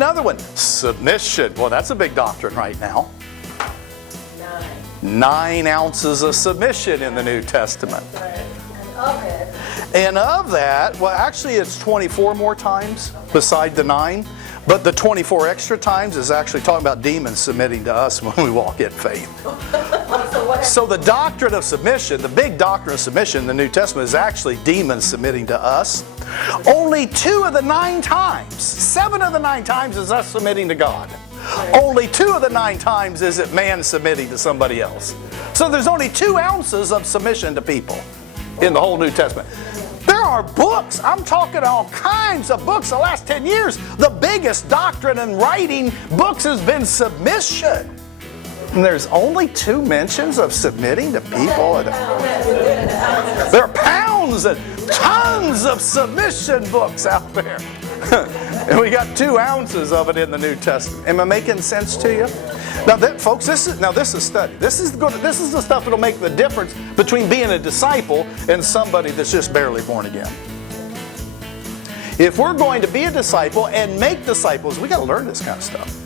Another one, submission. Well, that's a big doctrine right now. 9 ounces of submission in the New Testament. And of that, well, actually it's 24 more times beside the 9. But the 24 extra times is actually talking about demons submitting to us when we walk in faith. So the doctrine of submission, the big doctrine of submission in the New Testament is actually demons submitting to us. Only 2 of the 9 times, 7 of the 9 times is us submitting to God. Only 2 of the 9 times is it man submitting to somebody else. So there's only 2 ounces of submission to people in the whole New Testament. There are books, I'm talking all kinds of books the last 10 years. The biggest doctrine in writing books has been submission. And there's only 2 mentions of submitting to people. There are pounds and tons of submission books out there. And we got 2 ounces of it in the New Testament. Am I making sense to you? Now, folks, this is study. This is the stuff that'll make the difference between being a disciple and somebody that's just barely born again. If we're going to be a disciple and make disciples, we got to learn this kind of stuff.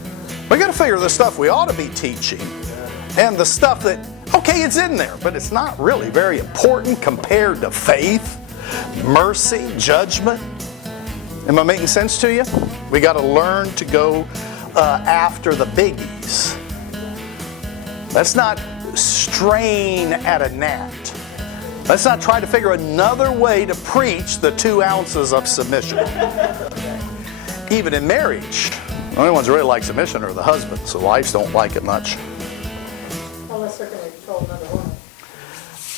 We got to figure the stuff we ought to be teaching, and the stuff that, okay, it's in there, but it's not really very important compared to faith, mercy, judgment. Am I making sense to you? We got to learn to go after the biggies. Let's not strain at a gnat. Let's not try to figure another way to preach the 2 ounces of submission. Even in marriage, the only ones who really like submission are the husbands, so wives don't like it much. Unless they're going to control another woman.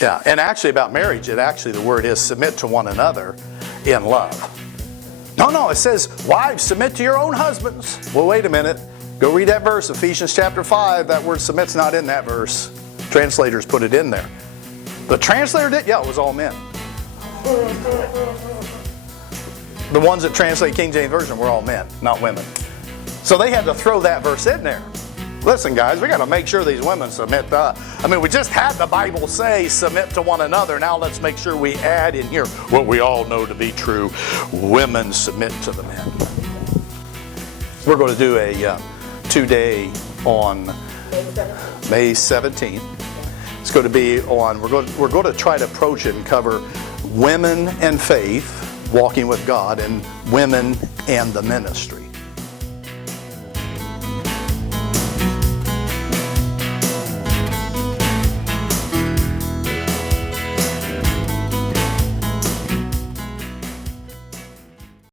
Yeah, and actually about marriage, the word is submit to one another in love. No, it says, wives, submit to your own husbands. Well, wait a minute. Go read that verse, Ephesians chapter 5. That word submit's not in that verse. Translators put it in there. The translator did? Yeah, it was all men. The ones that translate King James Version were all men, not women. So they had to throw that verse in there. Listen, guys, we got to make sure these women submit to us. I mean, we just had the Bible say submit to one another. Now let's make sure we add in here what we all know to be true. Women submit to the men. We're going to do a 2-day on May 17th. It's going to be on, we're going to try to approach it and cover women and faith, walking with God, and women and the ministry.